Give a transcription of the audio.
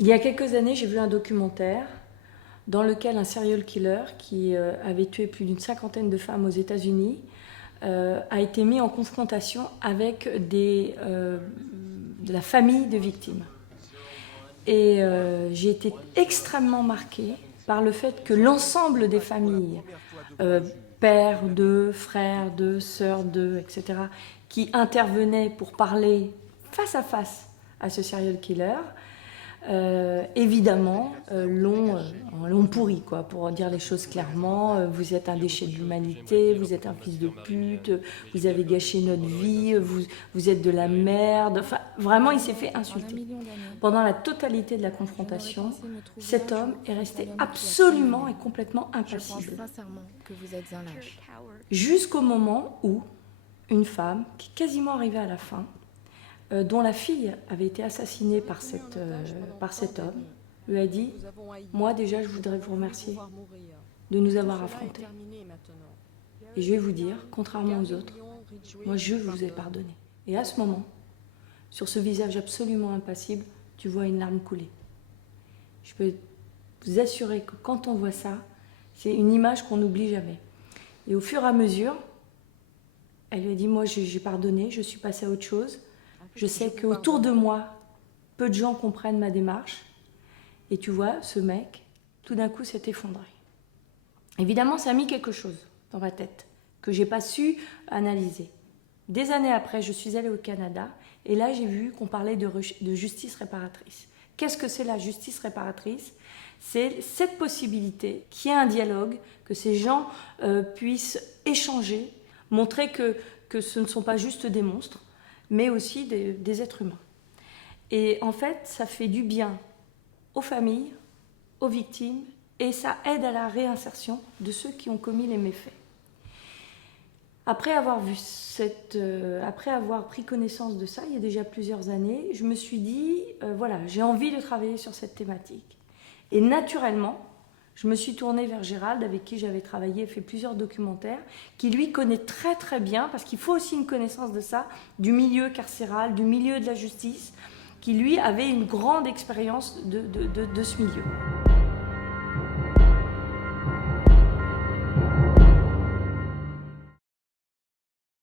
Il y a quelques années, j'ai vu un documentaire dans lequel un serial killer qui avait tué plus d'une cinquantaine de femmes aux États-Unis a été mis en confrontation avec de la famille de victimes. Et j'ai été extrêmement marquée par le fait que l'ensemble des familles, pères d'eux, frères d'eux, sœurs d'eux, etc., qui intervenaient pour parler face à ce serial killer, évidemment, l'ont pourri, quoi, pour dire les choses clairement. Vous êtes un déchet de l'humanité, vous êtes un fils de pute, vous avez gâché notre vie, vous êtes de la merde. Enfin, vraiment, il s'est fait insulter. Pendant la totalité de la confrontation, cet homme est resté absolument et complètement impassible. Jusqu'au moment où une femme, qui est quasiment arrivée à la fin, dont la fille avait été assassinée par cet homme, lui a dit « Moi déjà, je voudrais vous remercier de nous avoir affrontés. Et je vais vous dire, contrairement aux autres, moi je vous ai pardonné. » Et à ce moment, sur ce visage absolument impassible, tu vois une larme couler. Je peux vous assurer que quand on voit ça, c'est une image qu'on n'oublie jamais. Et au fur et à mesure, elle lui a dit « Moi j'ai pardonné, je suis passée à autre chose. Je sais qu'autour de moi, peu de gens comprennent ma démarche. » Et tu vois, ce mec, tout d'un coup, s'est effondré. Évidemment, ça a mis quelque chose dans ma tête que je n'ai pas su analyser. Des années après, je suis allée au Canada et là, j'ai vu qu'on parlait de justice réparatrice. Qu'est-ce que c'est la justice réparatrice? C'est cette possibilité qu'il y ait un dialogue, que ces gens puissent échanger, montrer que ce ne sont pas juste des monstres, mais aussi des êtres humains. Et en fait, ça fait du bien aux familles, aux victimes, et ça aide à la réinsertion de ceux qui ont commis les méfaits. Après avoir pris connaissance de ça, il y a déjà plusieurs années, je me suis dit, voilà, j'ai envie de travailler sur cette thématique. Et naturellement, je me suis tournée vers Gérald, avec qui j'avais travaillé et fait plusieurs documentaires, qui lui connaît très très bien, parce qu'il faut aussi une connaissance de ça, du milieu carcéral, du milieu de la justice, qui lui avait une grande expérience de ce milieu.